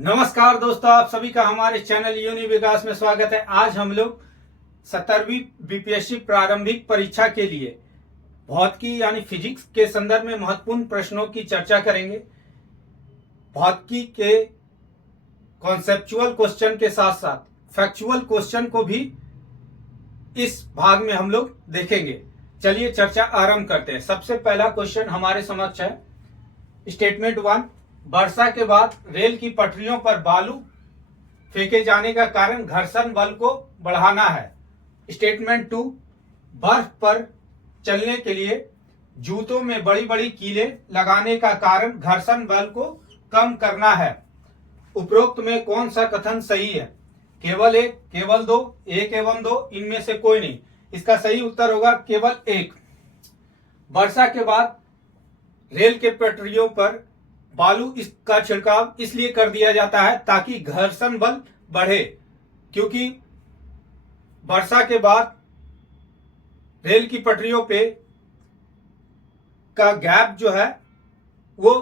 नमस्कार दोस्तों, आप सभी का हमारे चैनल यूनि विकास में स्वागत है। आज हम लोग 17वीं बीपीएससी प्रारंभिक परीक्षा के लिए भौतिकी यानी फिजिक्स के संदर्भ में महत्वपूर्ण प्रश्नों की चर्चा करेंगे। भौतिकी के कॉन्सेप्चुअल क्वेश्चन के साथ साथ फैक्चुअल क्वेश्चन को भी इस भाग में हम लोग देखेंगे। चलिए चर्चा आरंभ करते हैं। सबसे पहला क्वेश्चन हमारे समक्ष है। स्टेटमेंट 1, वर्षा के बाद रेल की पटरियों पर बालू फेंके जाने का कारण घर्षण बल को बढ़ाना है। स्टेटमेंट 2, बर्फ पर चलने के लिए जूतों में बड़ी बड़ी कीलें लगाने का कारण घर्षण बल को कम करना है। उपरोक्त में कौन सा कथन सही है? केवल एक, केवल दो, एक एवं दो, इनमें से कोई नहीं। इसका सही उत्तर होगा केवल एक। वर्षा के बाद रेल के पटरियों पर बालू इसका छिड़काव इसलिए कर दिया जाता है ताकि घर्षण बल बढ़े, क्योंकि वर्षा के बाद रेल की पटरियों पे का गैप जो है वो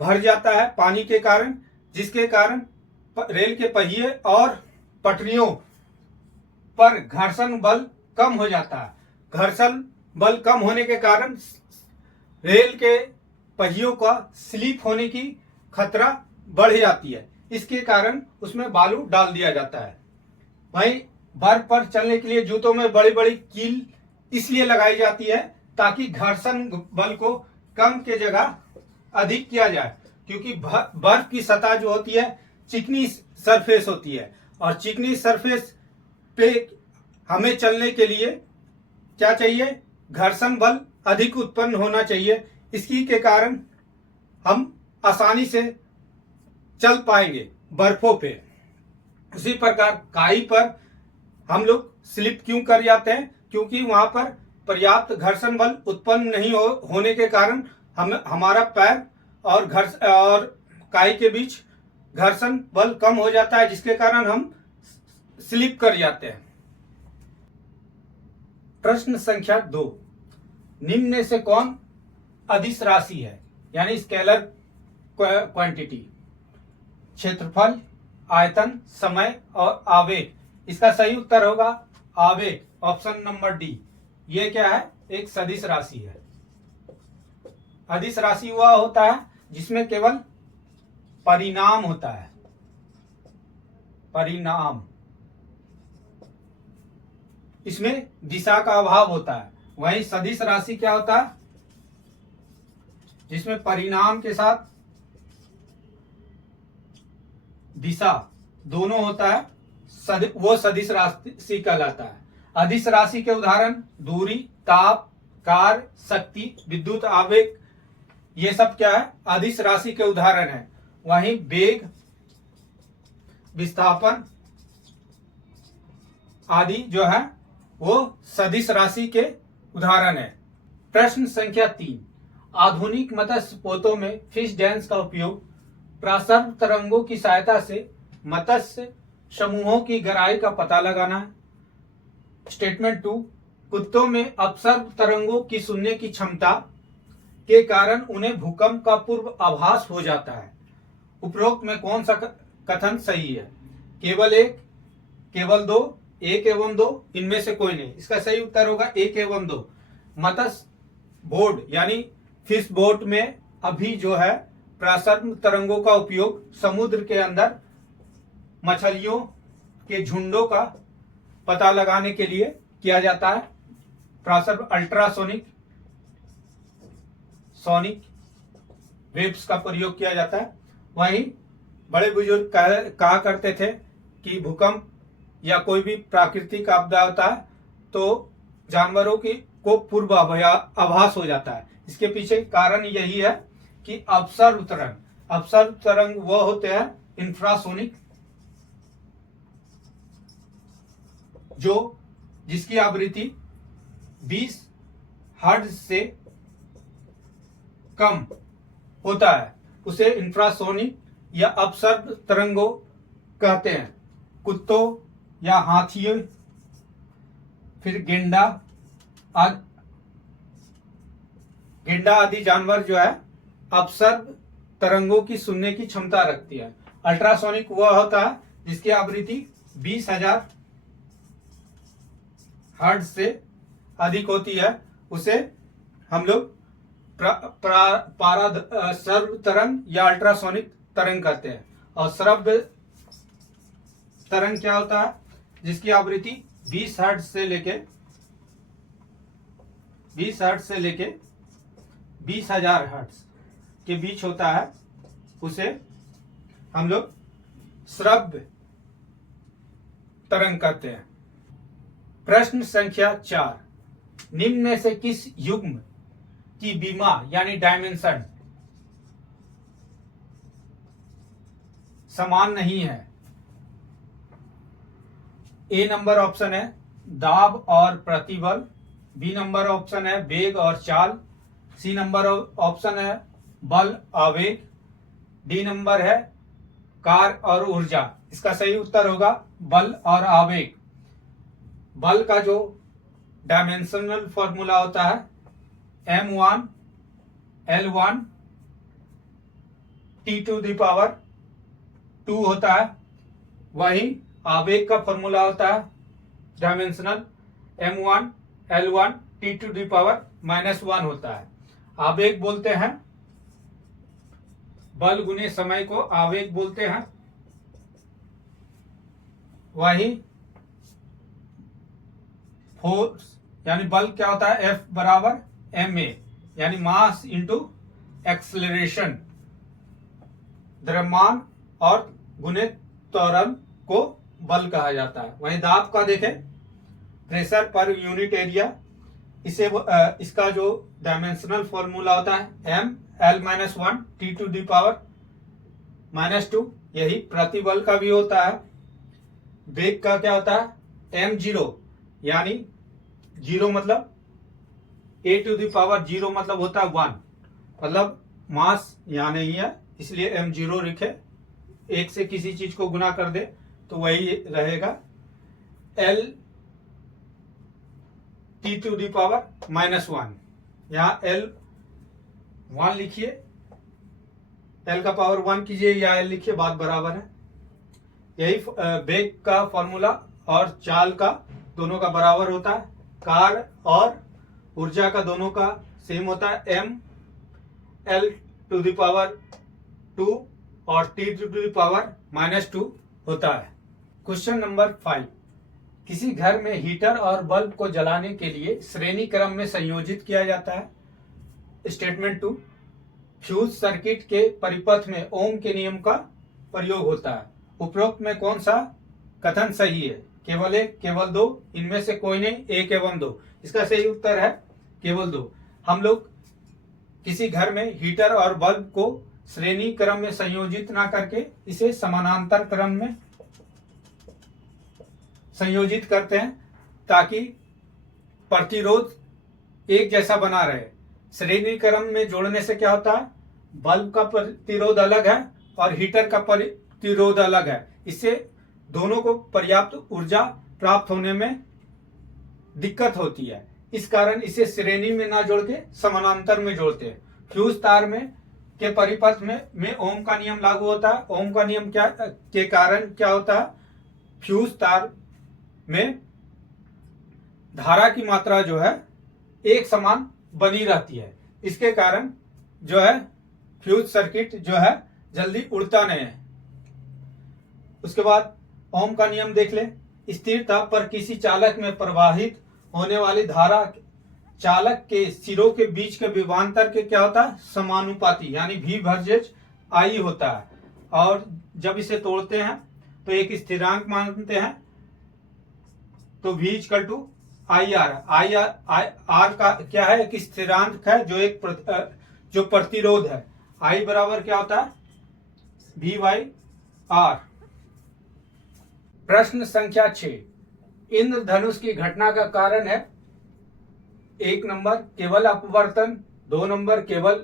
भर जाता है पानी के कारण, जिसके कारण रेल के पहिए और पटरियों पर घर्षण बल कम हो जाता है। घर्षण बल कम होने के कारण रेल के पहियों का स्लिप होने की खतरा बढ़ जाती है। इसके कारण उसमें बालू डाल दिया जाता है। वहीं बर्फ पर चलने के लिए जूतों में बड़ी बड़ी कील इसलिए लगाई जाती है ताकि घर्षण बल को कम के जगह अधिक किया जाए, क्योंकि बर्फ की सतह जो होती है चिकनी सरफेस होती है और चिकनी सरफेस पे हमें चलने के लिए क्या चाहिए? घर्षण बल अधिक उत्पन्न होना चाहिए। इसकी के कारण हम आसानी से चल पाएंगे बर्फों पे। उसी प्रकार काई पर हम लोग स्लिप क्यों कर जाते हैं? क्योंकि वहां पर पर्याप्त घर्षण बल उत्पन्न नहीं होने के कारण हमारा पैर और काई के बीच घर्षण बल कम हो जाता है, जिसके कारण हम स्लिप कर जाते हैं। प्रश्न संख्या 2, निम्न में से कौन अदिश राशि है यानी स्केलर क्वांटिटी? क्षेत्रफल, आयतन, समय और आवेग। इसका सही उत्तर होगा आवेग, ऑप्शन नंबर डी। ये क्या है? एक सदिश राशि है। अदिश राशि वह होता है जिसमें केवल परिणाम होता है, परिणाम। इसमें दिशा का अभाव होता है। वहीं सदिश राशि क्या होता है? जिसमें परिणाम के साथ दिशा दोनों होता है, वो सदिश राशि कहलाता है। अदिश राशि के उदाहरण दूरी, ताप, कार्य, शक्ति, विद्युत आवेग, ये सब क्या है? अदिश राशि के उदाहरण है। वहीं वेग, विस्थापन आदि जो है वो सदिश राशि के उदाहरण है। प्रश्न संख्या 3, आधुनिक मत्स्य पोतों में फिश डांस का उपयोग प्रसर्व तरंगों की सहायता से मत्स्य समूहों की गहराई का पता लगाना है। स्टेटमेंट 2, कुत्तों में अपसर्व तरंगों की सुनने की क्षमता के कारण उन्हें भूकंप का पूर्व आभास हो जाता है। उपरोक्त में कौन सा कथन सही है? केवल एक, केवल दो, एक एवं दो, इनमें से कोई नहीं। इसका सही उत्तर होगा एक एवं दो। मत्स्य बोर्ड यानी फिश बोट में अभी जो है प्रसर्व तरंगों का उपयोग समुद्र के अंदर मछलियों के झुंडों का पता लगाने के लिए किया जाता है। प्रसर्व अल्ट्रासोनिक वेव्स का प्रयोग किया जाता है। वहीं बड़े बुजुर्ग कहा करते थे कि भूकंप या कोई भी प्राकृतिक आपदा होता है तो जानवरों को पूर्व आभास हो जाता है। इसके पीछे कारण यही है कि अपसर्व तरंग वो होते हैं इंफ्रासोनिक, जिसकी आवृत्ति 20 हर्ट्ज से कम होता है, उसे इंफ्रासोनिक या अपसर्व तरंगों कहते हैं। कुत्तों या हाथियों, फिर गेंडा आदि जानवर जो है अपसर्व तरंगों की सुनने की क्षमता रखती है। अल्ट्रासोनिक वह होता है जिसकी आवृत्ति 20,000 हर्ट्ज से अधिक होती है, उसे हम लोग श्रव्य तरंग या अल्ट्रासोनिक तरंग कहते हैं। और श्रव्य तरंग क्या होता है, जिसकी आवृत्ति 20 हर्ट्ज से लेके 20,000 हर्ट्ज के बीच होता है, उसे हम लोग श्रव्य तरंग कहते हैं। प्रश्न संख्या 4, निम्न में से किस युग्म की विमा यानी डायमेंशन समान नहीं है? ए नंबर ऑप्शन है दाब और प्रतिबल, बी नंबर ऑप्शन है वेग और चाल, सी नंबर ऑप्शन है बल आवेग, डी नंबर है कार्य और ऊर्जा। इसका सही उत्तर होगा बल और आवेग। बल का जो डायमेंशनल फॉर्मूला होता है m1 L1 T⁻² होता है, वही आवेग का फॉर्मूला होता है डायमेंशनल m1 L1 T⁻⁻1 होता है। आवेग बोलते हैं बल गुने समय को आवेग बोलते हैं, वही फोर्स यानी बल क्या होता है F बराबर ma यानी मास इंटू एक्सलेरेशन, द्रव्यमान और गुने त्वरण को बल कहा जाता है। वहीं दाब का देखें प्रेशर पर यूनिट एरिया, इसे इसका जो डायमेंशनल फॉर्मूला होता है m(L-1) T⁻⁻², यही प्रतिबल का भी होता है। वेग का क्या होता है m0 यानी 0 मतलब a⁻0 मतलब होता है 1, मतलब मास यहाँ नहीं है इसलिए m0 लिखे, एक से किसी चीज को गुना कर दे तो वही रहेगा L(T⁻⁻1), यहाँ L1 लिखिए, L का पावर 1 कीजिए या L लिखिए, बात बराबर है। यही वेग का फॉर्मूला और चाल का दोनों का बराबर होता है, कार्य और ऊर्जा का दोनों का सेम होता है mL⁻² और T⁻⁻2 होता है। क्वेश्चन नंबर 5, किसी घर में हीटर और बल्ब को जलाने के लिए श्रेणी क्रम में संयोजित किया जाता है। स्टेटमेंट 2, फ्यूज सर्किट के परिपथ में ओम के नियम का प्रयोग होता है। उपरोक्त में कौन सा कथन सही है? केवल एक, केवल दो, इनमें से कोई नहीं, एक एवं दो। इसका सही उत्तर है केवल दो। हम लोग किसी घर में हीटर और बल्ब को श्रेणी क्रम में संयोजित ना करके इसे समानांतर क्रम में संयोजित करते हैं ताकि प्रतिरोध एक जैसा बना रहे। श्रेणी क्रम में जोड़ने से क्या होता है, बल्ब का प्रतिरोध अलग है और हीटर का प्रतिरोध अलग है, इससे दोनों को पर्याप्त ऊर्जा प्राप्त होने में दिक्कत होती है। इस कारण इसे श्रेणी में ना जोड़ के समानांतर में जोड़ते हैं। फ्यूज तार में के परिपथ में ओम का नियम लागू होता है। ओम का नियम क्या के कारण क्या होता है, फ्यूज तार में धारा की मात्रा जो है एक समान बनी रहती है। इसके कारण जो है फ्यूज सर्किट जो है जल्दी उड़ता नहीं है। उसके बाद ओम का नियम देख ले, स्थिर ताप पर किसी चालक में प्रवाहित होने वाली धारा चालक के सिरों के बीच के विभवांतर के क्या होता है, समानुपाती, यानी V वर्सेस I होता है। और जब इसे तोड़ते हैं तो एक स्थिरांक मानते हैं तो V = IR। IR का क्या है, एक स्थिरांक है जो प्रतिरोध है। I बराबर क्या होता है, V/R। प्रश्न संख्या 6, इंद्रधनुष की घटना का कारण है 1 नंबर केवल अपवर्तन, 2 नंबर केवल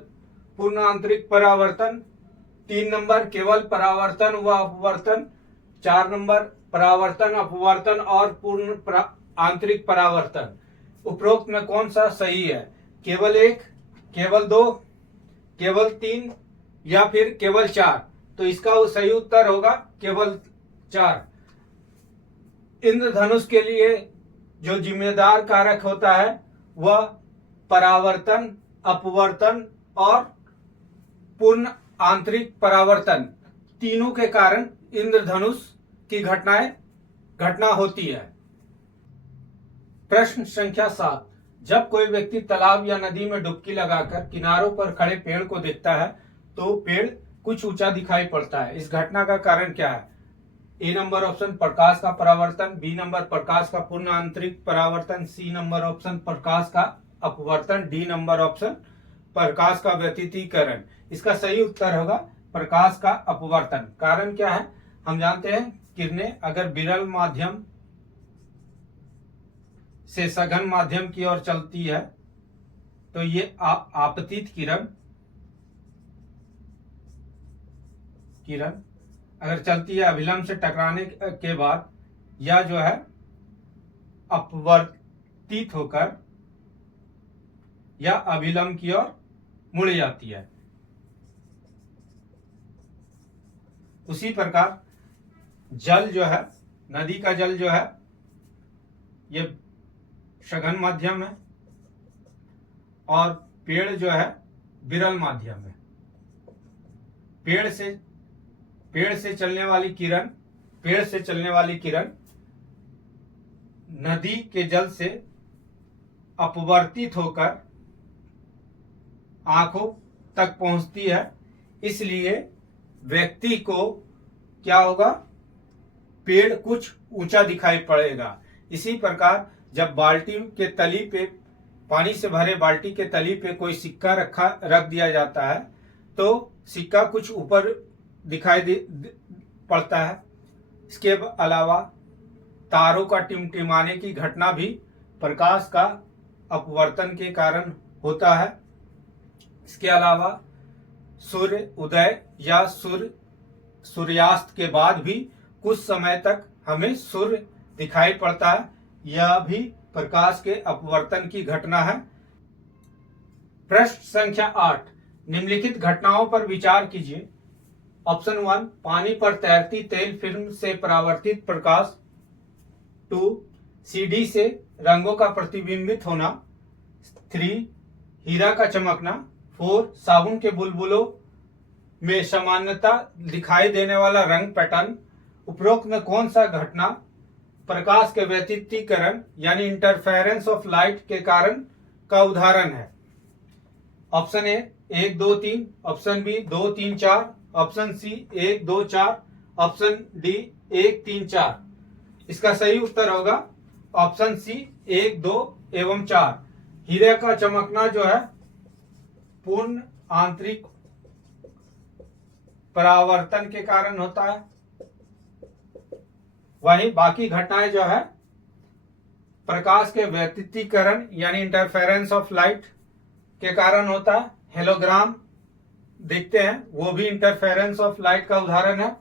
पूर्ण आंतरिक परावर्तन, 3 नंबर केवल परावर्तन व अपवर्तन, 4 नंबर परावर्तन अपवर्तन और पूर्ण आंतरिक परावर्तन। उपरोक्त में कौन सा सही है? केवल 1, केवल 2, केवल 3 या फिर केवल 4? तो इसका वो सही उत्तर होगा केवल 4। इंद्रधनुष के लिए जो जिम्मेदार कारक होता है वह परावर्तन, अपवर्तन और पूर्ण आंतरिक परावर्तन, तीनों के कारण इंद्रधनुष की घटना होती है। प्रश्न संख्या 7, जब कोई व्यक्ति तालाब या नदी में डुबकी लगाकर किनारों पर खड़े पेड़ को देखता है तो पेड़ कुछ ऊंचा दिखाई पड़ता है। इस घटना का कारण क्या है? ए नंबर ऑप्शन प्रकाश का परावर्तन, बी नंबर प्रकाश का पूर्ण आंतरिक परावर्तन, सी नंबर ऑप्शन प्रकाश का अपवर्तन, डी नंबर ऑप्शन प्रकाश का व्यतितीकरण। इसका सही उत्तर होगा प्रकाश का अपवर्तन। कारण क्या है? हम जानते हैं किरणें अगर विरल माध्यम से सघन माध्यम की ओर चलती है तो ये आपतित किरण अगर चलती है अभिलंब से टकराने के बाद या जो है अपवर्तित होकर या अभिलंब की ओर मुड़ जाती है। उसी प्रकार जल जो है, नदी का जल जो है ये सघन माध्यम है और पेड़ जो है विरल माध्यम है। पेड़ से चलने वाली किरण नदी के जल से अपवर्तित होकर आंखों तक पहुंचती है, इसलिए व्यक्ति को क्या होगा? पेड़ कुछ ऊंचा दिखाई पड़ेगा। इसी प्रकार जब बाल्टी के तली पे, पानी से भरे बाल्टी के तली पे कोई सिक्का रख दिया जाता है तो सिक्का कुछ ऊपर दिखाई पड़ता है। इसके अलावा तारों का टिमटिमाने की घटना भी प्रकाश का अपवर्तन के कारण होता है। इसके अलावा सूर्य उदय या सूर्यास्त के बाद भी कुछ समय तक हमें सूर्य दिखाई पड़ता है, यह भी प्रकाश के अपवर्तन की घटना है। प्रश्न संख्या 8, निम्नलिखित घटनाओं पर विचार कीजिए। ऑप्शन 1, पानी पर तैरती तेल फिल्म से परावर्तित प्रकाश। 2, सीढ़ी से रंगों का प्रतिबिंबित होना। 3, हीरा का चमकना। 4, साबुन के बुलबुलों में सामान्यता दिखाई देने वाला रंग पैटर्न। उपरोक्त में कौन सा घटना प्रकाश के व्यतितीकरण यानी इंटरफेरेंस ऑफ लाइट के कारण का उदाहरण है? Option A 1, 2, 3, option B 2, 3, 4, option C 1, 2, 4, option D 1, 3, 4। इसका सही उत्तर होगा ऑप्शन सी 1, 2 एवं 4। हीरे का चमकना जो है पूर्ण आंतरिक परावर्तन के कारण होता है, वहीं बाकी घटनाएं जो है प्रकाश के व्यतितीकरण यानी इंटरफेरेंस ऑफ लाइट के कारण होता है। हेलोग्राम देखते हैं, वो भी इंटरफेरेंस ऑफ लाइट का उदाहरण है।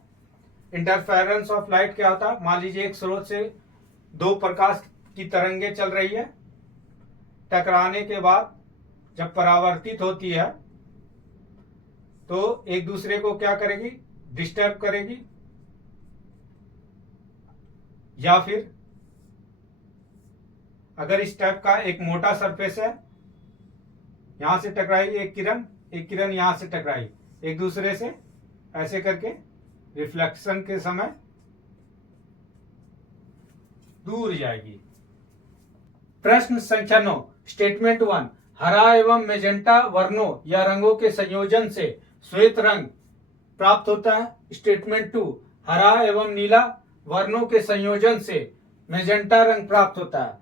इंटरफेरेंस ऑफ लाइट क्या होता है? मान लीजिए एक स्रोत से दो प्रकाश की तरंगें चल रही है, टकराने के बाद जब परावर्तित होती है तो एक दूसरे को क्या करेगी? डिस्टर्ब करेगी, या फिर अगर इस टाइप का एक मोटा सरफेस है, यहां से टकराई एक किरण यहां से टकराई, एक दूसरे से ऐसे करके रिफ्लेक्शन के समय दूर जाएगी। प्रश्न संख्या 9, स्टेटमेंट 1, हरा एवं मेजेंटा वर्णों या रंगों के संयोजन से श्वेत रंग प्राप्त होता है। स्टेटमेंट 2, हरा एवं नीला वर्णों के संयोजन से मेजेंटा रंग प्राप्त होता है।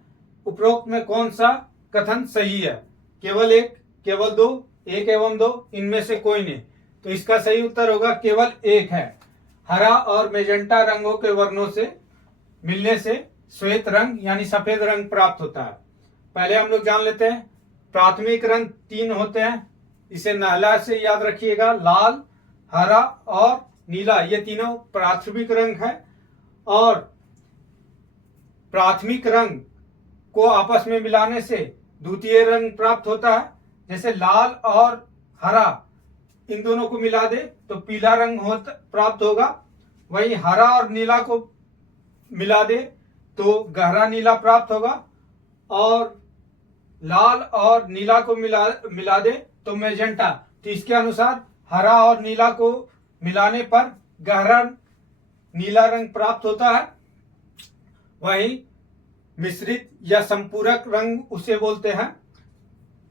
उपरोक्त में कौन सा कथन सही है? केवल एक, केवल दो, एक एवं दो, इनमें से कोई नहीं। तो इसका सही उत्तर होगा केवल एक है। हरा और मेजेंटा रंगों के वर्णों से मिलने से श्वेत रंग यानी सफेद रंग प्राप्त होता है। पहले हम लोग जान लेते हैं प्राथमिक रंग 3 होते हैं, इसे नाला से याद रखिएगा। लाल, हरा और नीला, ये तीनों प्राथमिक रंग है और प्राथमिक रंग को आपस में मिलाने से द्वितीय रंग प्राप्त होता है। जैसे लाल और हरा, इन दोनों को मिला दे तो पीला रंग प्राप्त होगा। वहीं हरा और नीला को मिला दे तो गहरा नीला प्राप्त होगा, और लाल और नीला को मिला दे तो मैजेंटा। तो इसके अनुसार हरा और नीला को मिलाने पर गहरा नीला रंग प्राप्त होता है। वहीं मिश्रित या संपूरक रंग उसे बोलते हैं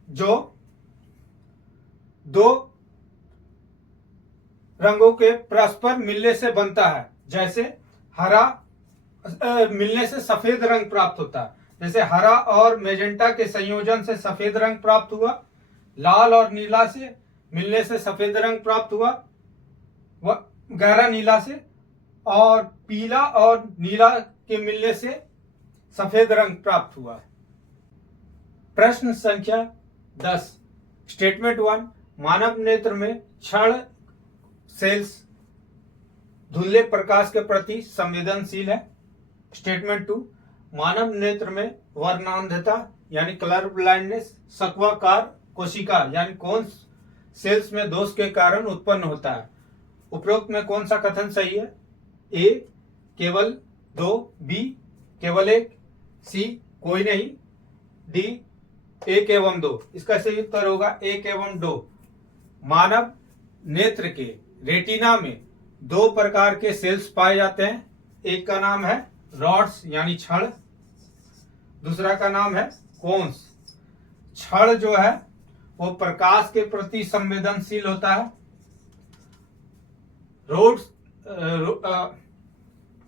जो दो रंगों के परस्पर मिलने से बनता है। जैसे हरा मिलने से सफेद रंग प्राप्त होता है, जैसे हरा और मैजेंटा के संयोजन से सफेद रंग प्राप्त हुआ, लाल और नीला से मिलने से सफेद रंग प्राप्त हुआ, वह गहरा नीला से, और पीला और नीला के मिलने से सफेद रंग प्राप्त हुआ है। प्रश्न संख्या 10, स्टेटमेंट 1, मानव नेत्र में क्षण सेल्स धुंधले प्रकाश के प्रति संवेदनशील है। स्टेटमेंट 2, मानव नेत्र में वर्णांधता यानी कलर ब्लाइंडनेस सक्वाकार कोशिका यानी कोन सेल्स में दोष के कारण उत्पन्न होता है। उपरोक्त में कौन सा कथन सही है? ए केवल 2, बी केवल 1, सी कोई नहीं, डी 1 एवं 2। इसका सही उत्तर होगा 1 एवं 2। मानव नेत्र के रेटिना में 2 प्रकार के सेल्स पाए जाते हैं। एक का नाम है रॉड्स यानी छड़, दूसरा का नाम है कोन्स। छड़ जो है वो प्रकाश के प्रति संवेदनशील होता है। रोड्स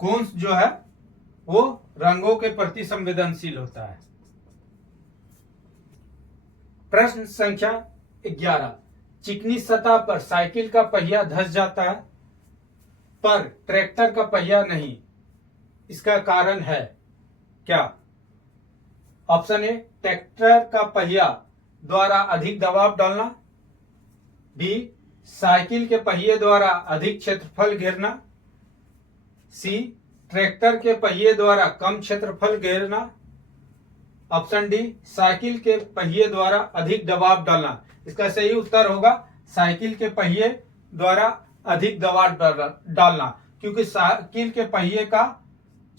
कोन्स जो है वो रंगों के प्रति संवेदनशील होता है। प्रश्न संख्या 11, चिकनी सतह पर साइकिल का पहिया धंस जाता है पर ट्रैक्टर का पहिया नहीं, इसका कारण है क्या? ऑप्शन ए, ट्रैक्टर का पहिया द्वारा अधिक दबाव डालना, बी, साइकिल के पहिए द्वारा अधिक क्षेत्रफल घेरना, सी, ट्रैक्टर के पहिए द्वारा कम क्षेत्रफल घेरना, ऑप्शन डी, साइकिल के पहिए द्वारा अधिक दबाव डालना। इसका सही उत्तर होगा साइकिल के पहिए द्वारा अधिक दबाव डालना, क्योंकि साइकिल के पहिए का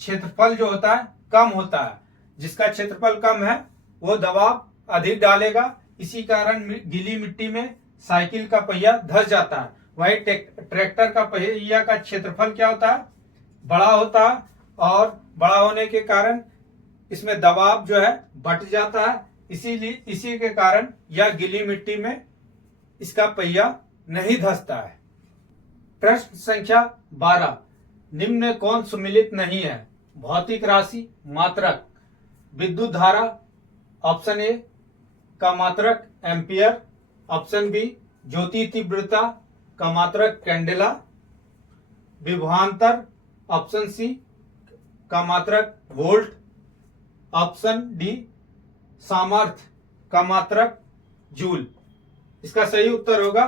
क्षेत्रफल जो होता है कम होता है। जिसका क्षेत्रफल कम है वो दबाव अधिक डालेगा, इसी कारण गीली मिट्टी में साइकिल का पहिया धंस जाता है। वही ट्रैक्टर का पहिया का क्षेत्रफल क्या होता है? बड़ा होता है, और बड़ा होने के कारण इसमें दबाव जो है बढ़ जाता है, इसीलिए इसी के कारण यह गीली मिट्टी में इसका पहिया नहीं धंसता है। प्रश्न संख्या 12, निम्न में कौन सुमिलित नहीं है? भौतिक राशि मात्रक विद्युत धारा, ऑप्शन ए का मात्रक एम्पियर, ऑप्शन बी ज्योति तीव्रता का मात्रक कैंडेला, विभवांतर ऑप्शन सी का मात्रक वोल्ट, ऑप्शन डी सामर्थ्य का मात्रक जूल। इसका सही उत्तर होगा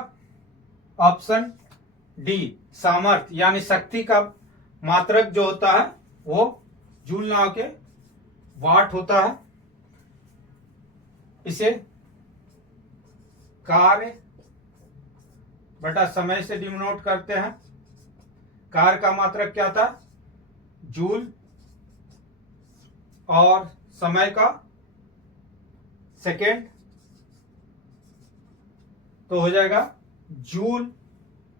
ऑप्शन डी सामर्थ्य यानी शक्ति का मात्रक जो होता है वो जूल ना के वाट होता है। इसे कार्य बटा समय से डिनोट करते हैं। कार्य का मात्रक क्या था? जूल, और समय का सेकेंड, तो हो जाएगा जूल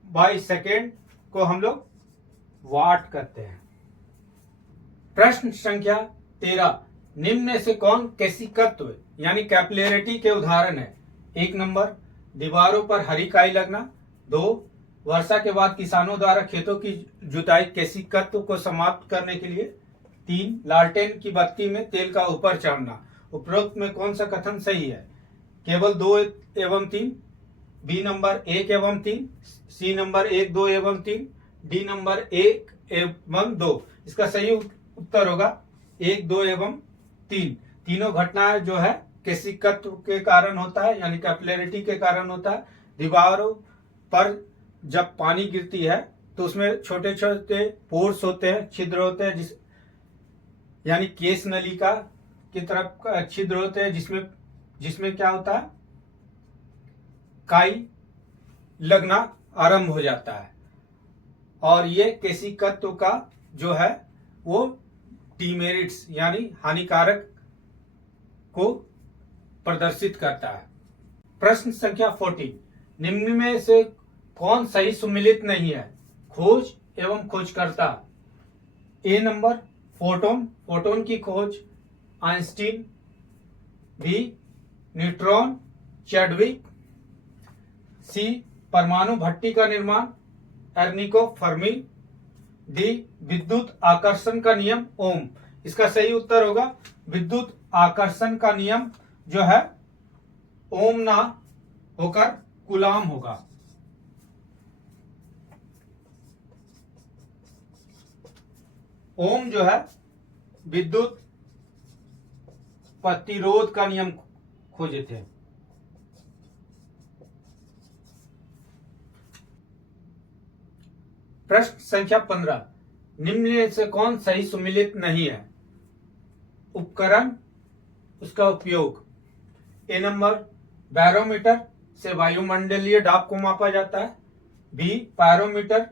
बाई सेकेंड को हम लोग वाट करते हैं। प्रश्न संख्या 13, निम्न में से कौन केशिकत्व यानी कैपिलरिटी के उदाहरण है? 1 नंबर, दीवारों पर हरी काई लगना, 2, वर्षा के बाद किसानों द्वारा खेतों की जुताई केशिकत्व को समाप्त करने के लिए, 3, लालटेन की बत्ती में तेल का ऊपर चढ़ना। उपरोक्त में कौन सा कथन सही है? केवल 2 एवं 3, बी नंबर 1 एवं 3, सी नंबर 1, 2 एवं 3, डी नंबर 1 एवं 2। इसका सही उत्तर होगा 1, 2 एवं 3। तीनों घटनाएं जो है केशिकत्व के कारण होता है यानी कैपिलरिटी के कारण होता है। दीवारों पर जब पानी गिरती है तो उसमें छोटे छोटे पोर्स होते हैं, छिद्र होते हैं, यानी केश नलिका की तरफ छिद्र होते हैं, जिसमें क्या होता है? काई लगना आरंभ हो जाता है और ये केशिकत्व का जो है वो डीमेरिट्स यानी हानिकारक को प्रदर्शित करता है। प्रश्न संख्या 14, निम्न में से कौन सही सुमेलित नहीं है? खोज एवं खोजकर्ता। ए नंबर फोटोन, फोटोन की खोज Einstein. B neutron Chadwick. C परमाणु भट्टी का निर्माण एर्निको फर्मी। डी विद्युत आकर्षण का नियम ओम। इसका सही उत्तर होगा विद्युत आकर्षण का नियम जो है ओम ना होकर कूलाम होगा। ओम जो है विद्युत प्रतिरोध का नियम खोजे थे। प्रश्न संख्या 15, निम्न में से कौन सही सुमेलित नहीं है? उपकरण, उसका उपयोग। ए नंबर बैरोमीटर से वायुमंडलीय दाब को मापा जाता है। बी पायरोमीटर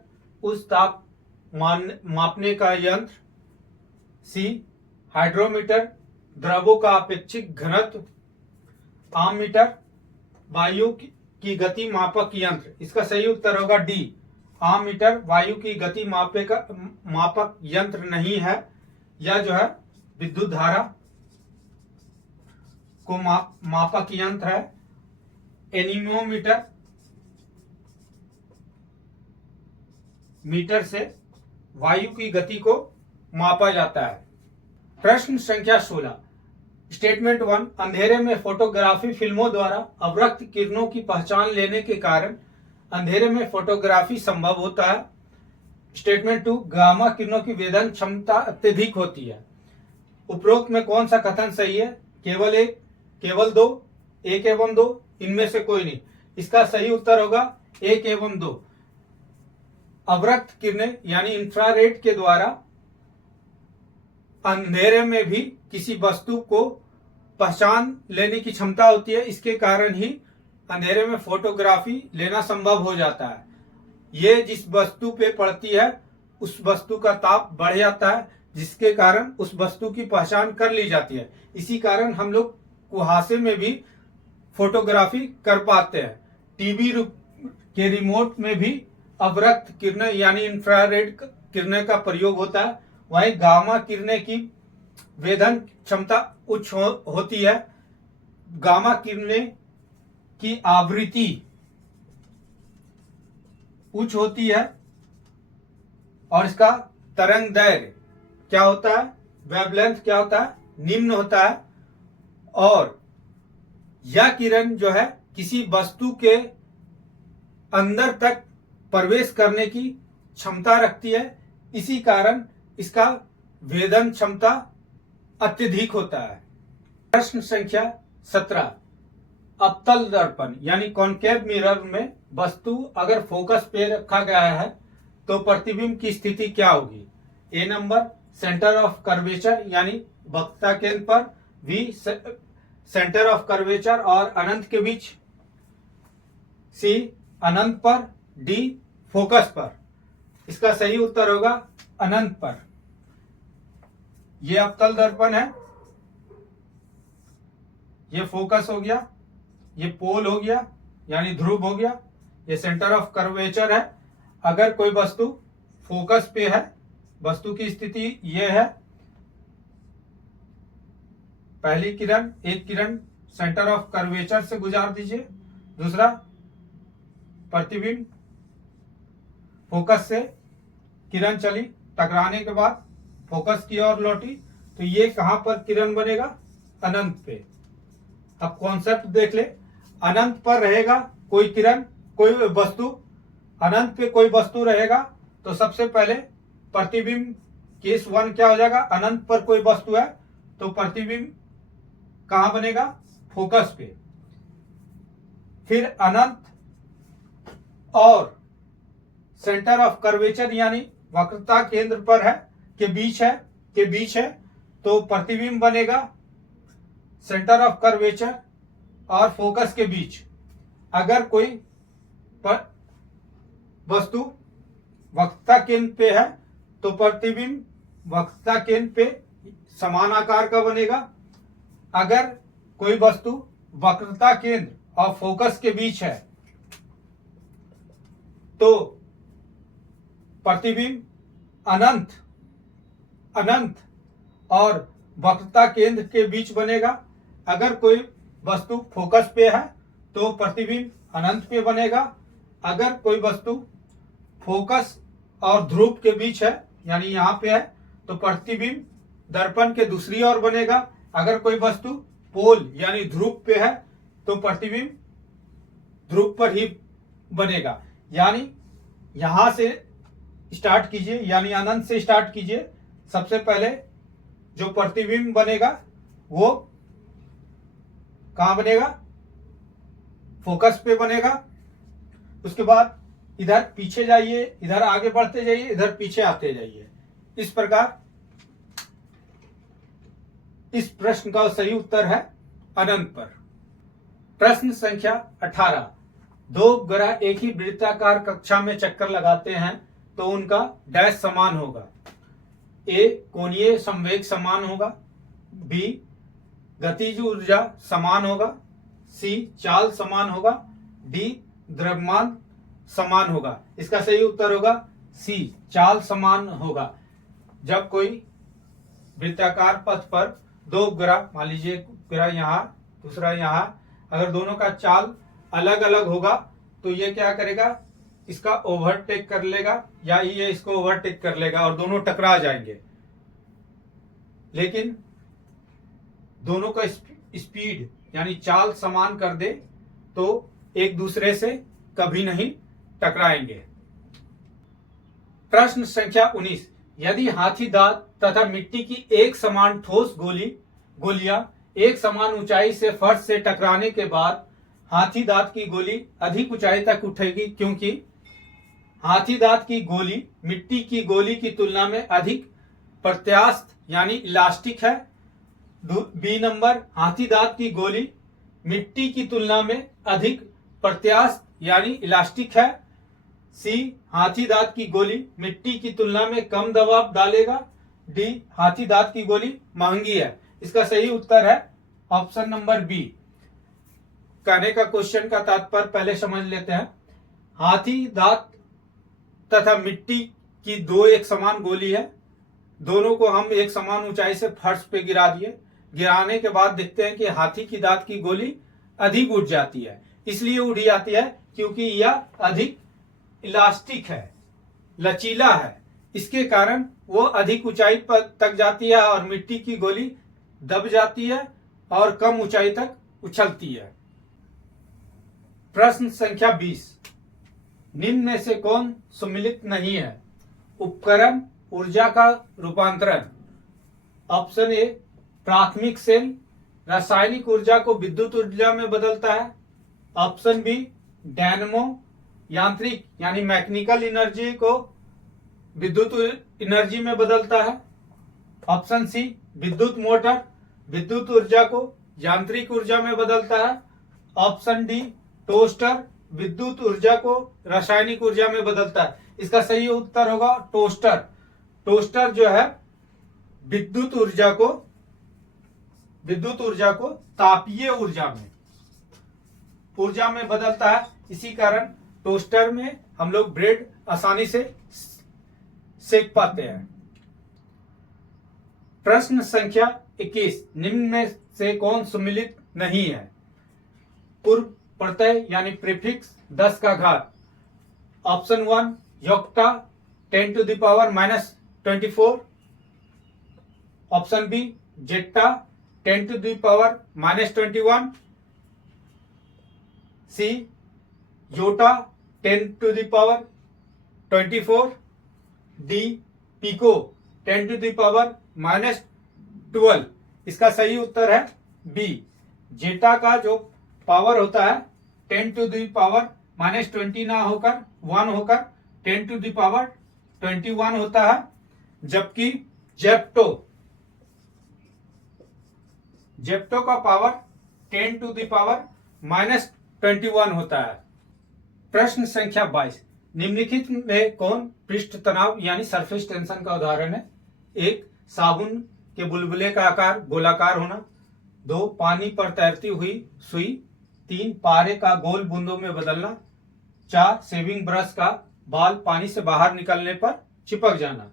उस ताप मापने का यंत्र। सी हाइड्रोमीटर द्रवों का अपेक्षिक घनत्व। आममीटर वायु की गति मापक यंत्र। इसका सही उत्तर होगा डी आममीटर वायु की गति मापक यंत्र नहीं है। यह जो है विद्युत धारा को मापक यंत्र है। एनीमोमीटर मीटर से वायु की गति को मापा जाता है। प्रश्न संख्या 16, स्टेटमेंट 1, अंधेरे में फोटोग्राफी फिल्मों द्वारा अवरक्त किरणों की पहचान लेने के कारण अंधेरे में फोटोग्राफी संभव होता है। स्टेटमेंट 2, गामा किरणों की वेदन क्षमता अत्यधिक होती है। उपरोक्त में कौन सा कथन सही है? केवल एक, केवल दो, एक एवं दो, इनमें से कोई नहीं। इसका सही उत्तर होगा एक एवं दो। अवरक्त किरणें यानी इंफ्रारेड के द्वारा अंधेरे में भी किसी वस्तु को पहचान लेने की क्षमता होती है। इसके कारण ही अंधेरे में फोटोग्राफी लेना संभव हो जाता है। ये जिस वस्तु पे पड़ती है उस वस्तु का ताप बढ़ जाता है, जिसके कारण उस वस्तु की पहचान कर ली जाती है। इसी कारण हम लोग कुहासे में भी फोटोग्राफी कर पाते हैं। टीवी के रिमोट में भी अवरक्त किरणें यानी इंफ्रारेड किरणें का प्रयोग होता है। वहीं गामा किरणें की वेधन क्षमता उच्च होती है। गामा किरणें की आवृत्ति उच्च होती है और इसका तरंग दैर्घ्य क्या होता है? वेवलेंथ क्या होता है? निम्न होता है। और यह किरण जो है किसी वस्तु के अंदर तक प्रवेश करने की क्षमता रखती है। इसी कारण इसका वेदन क्षमता अत्यधिक होता है। प्रश्न संख्या 17, अवतल दर्पण यानी कॉन्केव मिरर में वस्तु अगर फोकस पे रखा गया है तो प्रतिबिंब की स्थिति क्या होगी? ए नंबर सेंटर ऑफ कर्वेचर यानी वक्रता केंद्र पर। बी सेंटर ऑफ कर्वेचर और अनंत के बीच। सी अनंत पर। डी फोकस पर। इसका सही उत्तर होगा अनंत पर। यह अवतल दर्पण है, ये फोकस हो गया, ये पोल हो गया यानी ध्रुव हो गया, ये सेंटर ऑफ कर्वेचर है। अगर कोई वस्तु फोकस पे है, वस्तु की स्थिति ये है, पहली किरण, एक किरण सेंटर ऑफ कर्वेचर से गुजार दीजिए, दूसरा प्रतिबिंब फोकस से किरण चली, टकराने के बाद फोकस की ओर लौटी, तो ये कहां पर किरण बनेगा? अनंत पे। अब कॉन्सेप्ट देख ले, अनंत पर रहेगा कोई किरण, कोई वस्तु, अनंत पे कोई वस्तु रहेगा तो सबसे पहले प्रतिबिंब केस 1 क्या हो जाएगा? अनंत पर कोई वस्तु है तो प्रतिबिंब कहां बनेगा? फोकस पे। फिर अनंत और सेंटर ऑफ कर्वेचर यानी वक्रता केंद्र पर है, के बीच है तो प्रतिबिंब बनेगा सेंटर ऑफ कर्वेचर और फोकस के बीच। अगर कोई वस्तु वक्रता केंद्र पे है तो प्रतिबिंब वक्रता केंद्र पे समान आकार का बनेगा। अगर कोई वस्तु वक्रता केंद्र और फोकस के बीच है तो प्रतिबिंब अनंत और वक्रता केंद्र के बीच बनेगा। अगर कोई वस्तु फोकस पे है तो प्रतिबिंब अनंत पे बनेगा। अगर कोई वस्तु फोकस और ध्रुव के बीच है यानी यहाँ पे है तो प्रतिबिंब दर्पण के दूसरी ओर बनेगा। अगर कोई वस्तु पोल यानी ध्रुव पे है तो प्रतिबिंब ध्रुव पर ही बनेगा। यानी यहां से स्टार्ट कीजिए, यानी अनंत से स्टार्ट कीजिए। सबसे पहले जो प्रतिबिंब बनेगा वो कहां बनेगा? फोकस पे बनेगा। उसके बाद इधर पीछे जाइए, इधर आगे बढ़ते जाइए, इधर पीछे आते जाइए। इस प्रकार इस प्रश्न का सही उत्तर है अनंत पर। प्रश्न संख्या 18। दो ग्रह एक ही वृत्ताकार कक्षा में चक्कर लगाते हैं तो उनका डैश समान होगा। ए कोणीय संवेग समान होगा, बी गतिज ऊर्जा समान होगा, सी चाल समान होगा, डी द्रव्यमान समान होगा। इसका सही उत्तर होगा सी चाल समान होगा। जब कोई वृत्ताकार पथ पर दो ग्रह, मान लीजिए ग्रह यहाँ दूसरा यहाँ, अगर दोनों का चाल अलग अलग होगा तो ये क्या करेगा? इसका ओवरटेक कर लेगा या ये इसको ओवरटेक कर लेगा और दोनों टकरा जाएंगे। लेकिन दोनों का स्पीड यानी चाल समान कर दे तो एक दूसरे से कभी नहीं टकराएंगे। प्रश्न संख्या 19। यदि हाथी दांत तथा मिट्टी की एक समान ठोस गोलियां एक समान ऊंचाई से फर्श से टकराने के बाद हाथी दांत की गोली अधिक ऊंचाई तक उठेगी क्योंकि हाथी दांत की गोली मिट्टी की गोली की तुलना में अधिक प्रत्यास्थ यानी इलास्टिक है। बी नंबर, हाथी दांत की गोली मिट्टी की तुलना में अधिक प्रत्यास्थ यानी इलास्टिक है। सी हाथी दांत की गोली मिट्टी की तुलना में कम दबाव डालेगा। डी हाथी दांत की गोली महंगी है। इसका सही उत्तर है ऑप्शन नंबर बी। कहने का क्वेश्चन का तात्पर्य पहले समझ लेते हैं। हाथी दांत तथा मिट्टी की दो एक समान गोली है, दोनों को हम एक समान ऊंचाई से फर्श पे गिरा दिए। गिराने के बाद देखते हैं कि हाथी की दांत की गोली अधिक उठ जाती है। इसलिए उड़ जाती है क्योंकि यह अधिक इलास्टिक है, लचीला है। इसके कारण वो अधिक ऊंचाई पर तक जाती है और मिट्टी की गोली दब जाती है और कम ऊंचाई तक उछलती है। प्रश्न संख्या 20। निम्न में से कौन सम्मिलित नहीं है? उपकरण ऊर्जा का रूपांतरण। ऑप्शन ए प्राथमिक सेल रासायनिक ऊर्जा को विद्युत ऊर्जा में बदलता है। ऑप्शन बी डायनेमो यांत्रिक यानी मैकेनिकल एनर्जी को विद्युत एनर्जी में बदलता है। ऑप्शन सी विद्युत मोटर विद्युत ऊर्जा को यांत्रिक ऊर्जा में बदलता है। ऑप्शन डी टोस्टर विद्युत ऊर्जा को रासायनिक ऊर्जा में बदलता है। इसका सही उत्तर होगा टोस्टर। टोस्टर जो है विद्युत ऊर्जा को तापीय ऊर्जा में बदलता है। इसी कारण टोस्टर में हम लोग ब्रेड आसानी से सेक पाते हैं। प्रश्न संख्या 21। निम्न में से कौन सम्मिलित नहीं है? पूर्व प्रत्यय यानी प्रीफिक्स 10 का घात। Option 1 yocto 10 to the power -24। Option B zetta 10 to the power -21। C yotta 10 to the power 24। D pico 10 to the power -12। इसका सही उत्तर है बी। जेटा का जो पावर होता है 10 to the power -20 ना होकर 1 होकर 10 to the power 21 होता है। जबकि जेप्टो का पावर 10 to the power -21 होता है। प्रश्न संख्या 22। निम्नलिखित में कौन पृष्ठ तनाव यानी सरफेस टेंशन का उदाहरण है? 1. साबुन के बुलबुले का आकार गोलाकार होना। 2. पानी पर तैरती हुई सुई। 3. पारे का गोल बूंदों में बदलना। 4. सेविंग ब्रश का बाल पानी से बाहर निकलने पर चिपक जाना।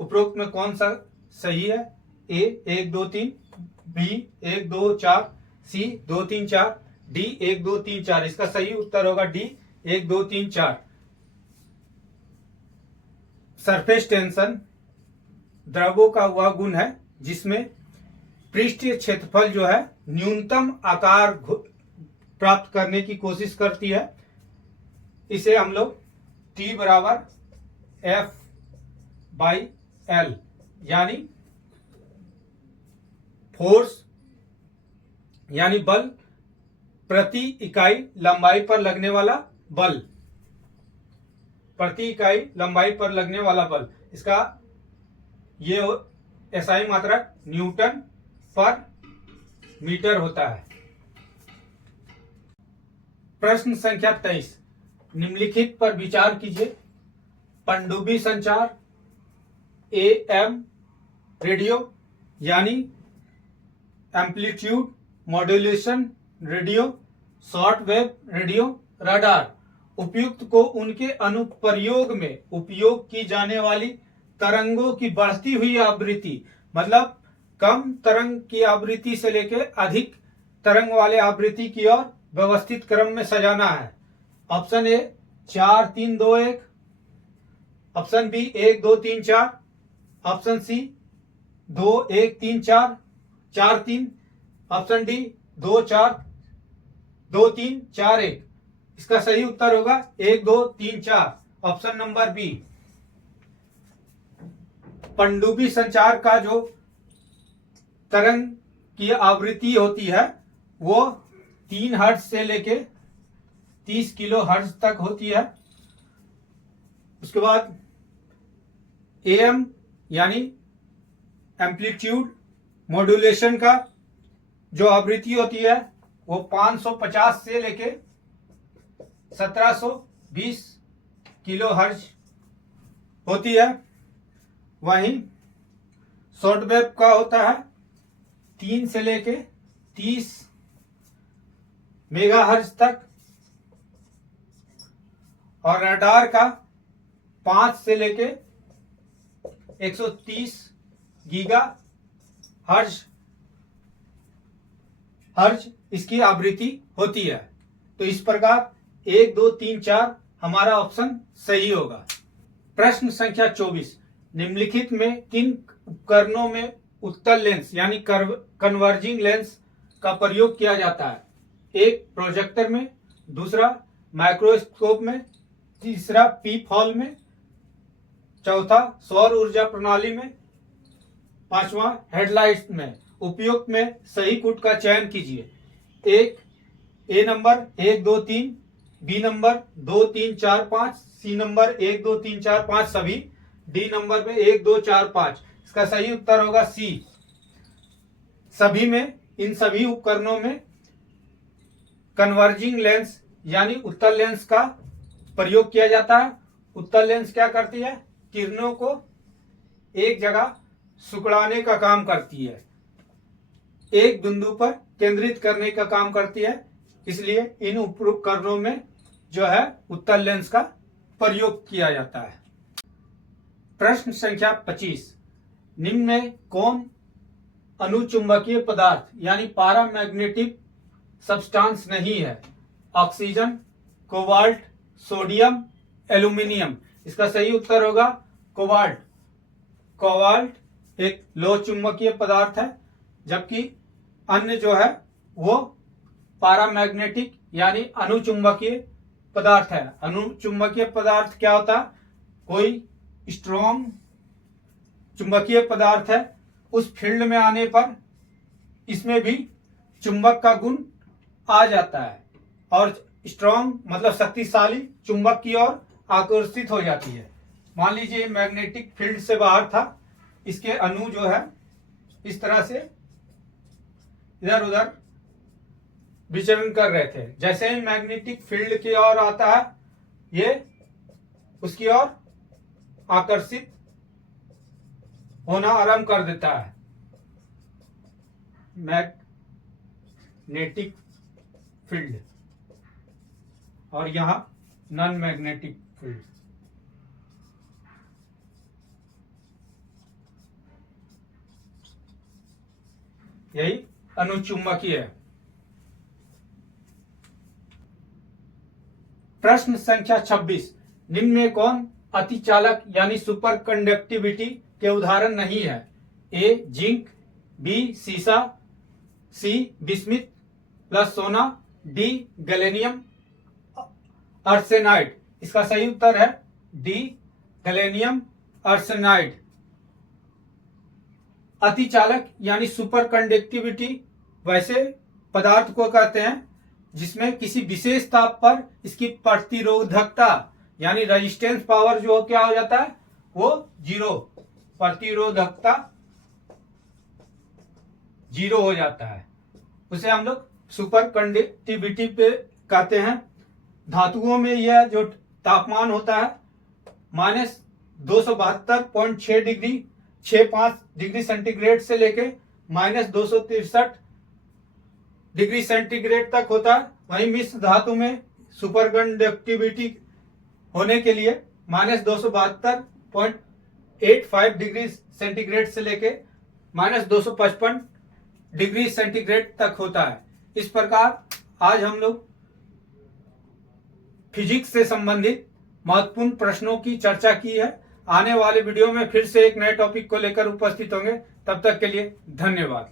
उपरोक्त में कौन सा सही है? A 1 2 3, B 1 2 4, C 2 3 4, D 1 2 3 4। इसका सही उत्तर होगा D 1 2 3 4। सरफेस टेंशन द्रवों का वह गुण है जिसमें पृष्ठीय क्षेत्रफल जो है न्यूनतम आकार प्राप्त करने की कोशिश करती है। इसे हम लोग T बराबर F/L यानी फोर्स यानी बल प्रति इकाई लंबाई पर लगने वाला बल, प्रति इकाई लंबाई पर लगने वाला बल, इसका ये एसआई मात्रक न्यूटन पर मीटर होता है। प्रश्न संख्या 23, निम्नलिखित पर विचार कीजिए। पनडुब्बी संचार, AM रेडियो यानी amplitude modulation radio, short wave radio, radar उपयुक्त को उनके अनुप्रयोग में उपयोग की जाने वाली तरंगों की बढ़ती हुई आवृत्ति, मतलब कम तरंग की आवृत्ति से लेकर अधिक तरंग वाले आवृत्ति की ओर व्यवस्थित क्रम में सजाना है। Option A 4 3 2 1, option B 1 2 3 4, option C 2 1 3 4 4 3, option D 2 4 2 3 4 1। इसका सही उत्तर होगा 1 2 3 4, ऑप्शन नंबर बी। पनडुब्बी संचार का जो तरंग की आवृत्ति होती है वो 3 हर्ट्ज से लेके 30 किलो हर्ट्ज तक होती है। उसके बाद AM यानी एम्पलीट्यूड मॉड्यूलेशन का जो आवृत्ति होती है वो 550 से लेके 1720 किलो हर्ट्ज होती है। वहीं शॉर्ट वेव का होता है 3 से लेके 30 मेगाहर्ट्ज तक, और रडार का 5 से लेके 130 गीगा हर्ट्ज इसकी आवृत्ति होती है। तो इस प्रकार 1 2 3 4 हमारा ऑप्शन सही होगा। प्रश्न संख्या 24, निम्नलिखित में किन उपकरणों में उत्तल लेंस यानी कन्वर्जिंग लेंस का प्रयोग किया जाता है? 1 प्रोजेक्टर में, दूसरा माइक्रोस्कोप में, तीसरा पीप हॉल में, चौथा सौर ऊर्जा प्रणाली में, पांचवा हेडलाइट में। उपयुक्त में सही कूट का चयन कीजिए। 1 A number 1 2 3, B number 2 3 4 5, C number 1 2 3 4 5 सभी, डी नंबर में 1 2 4 5। इसका सही उत्तर होगा सी। सभी में, इन सभी उपकरणों में कन्वर्जिंग लेंस यानी उत्तल लेंस का प्रयोग किया जाता है। उत्तल लेंस क्या करती है? किरणों को एक जगह सिकुड़ाने का काम करती है, एक बिंदु पर केंद्रित करने का काम करती है। इसलिए इन उपकरणों में जो है उत्तल लेंस का प्रयोग किया जाता है। प्रश्न संख्या 25, निम्न में कौन अनुचुंबकीय पदार्थ यानी पैरामैग्नेटिक सब्सटेंस नहीं है? Oxygen, cobalt, sodium, aluminium. इसका सही उत्तर होगा कोबाल्ट। कोबाल्ट एक लोह चुंबकीय पदार्थ है, जबकि अन्य जो है वो पैरामैग्नेटिक यानी अनुचुंबकीय पदार्थ है। अनुचुंबकीय पदार्थ क्या होता है? कोई स्ट्रॉन्ग चुंबकीय पदार्थ है, उस फील्ड में आने पर इसमें भी चुंबक का गुण आ जाता है और स्ट्रॉन्ग मतलब शक्तिशाली चुंबक की ओर आकर्षित हो जाती है। मान लीजिए मैग्नेटिक फील्ड से बाहर था, इसके अणु जो है इस तरह से इधर उधर विचरण कर रहे थे। जैसे ही मैग्नेटिक फील्ड की ओर आता है ये उसकी ओर आकर्षित होना आरंभ कर देता है। मैग्नेटिक फील्ड और यहां नॉन मैग्नेटिक फील्ड। यही अनुचुंबकीय है। प्रश्न संख्या 26, निम्न में कौन अतिचालक यानी सुपर कंडक्टिविटी के उदाहरण नहीं है? ए जिंक, बी सीसा, सी बिस्मिथ प्लस सोना, डी गैलेनियम आर्सेनाइड। इसका सही उत्तर है डी गैलेनियम आर्सेनाइड। अतिचालक यानी सुपर कंडक्टिविटी वैसे पदार्थ को कहते हैं जिसमें किसी विशेष ताप पर इसकी प्रतिरोधकता यानी रेजिस्टेंस पावर जो क्या हो जाता है वो जीरो, प्रतिरोधकता जीरो हो जाता है, उसे हम लोग सुपर कंडक्टिविटी पे कहते हैं। धातुओं में यह जो तापमान होता है -272.6 डिग्री 65 डिग्री सेंटीग्रेड से लेके -263 डिग्री सेंटीग्रेड तक होता है। वहीं मिश्र धातु में सुपर कंडक्टिविटी होने के लिए -272.85 डिग्री सेंटीग्रेड से लेके -255 डिग्री सेंटीग्रेड तक होता है। इस प्रकार आज हम लोग फिजिक्स से संबंधित महत्वपूर्ण प्रश्नों की चर्चा की है। आने वाले वीडियो में फिर से एक नए टॉपिक को लेकर उपस्थित होंगे। तब तक के लिए धन्यवाद।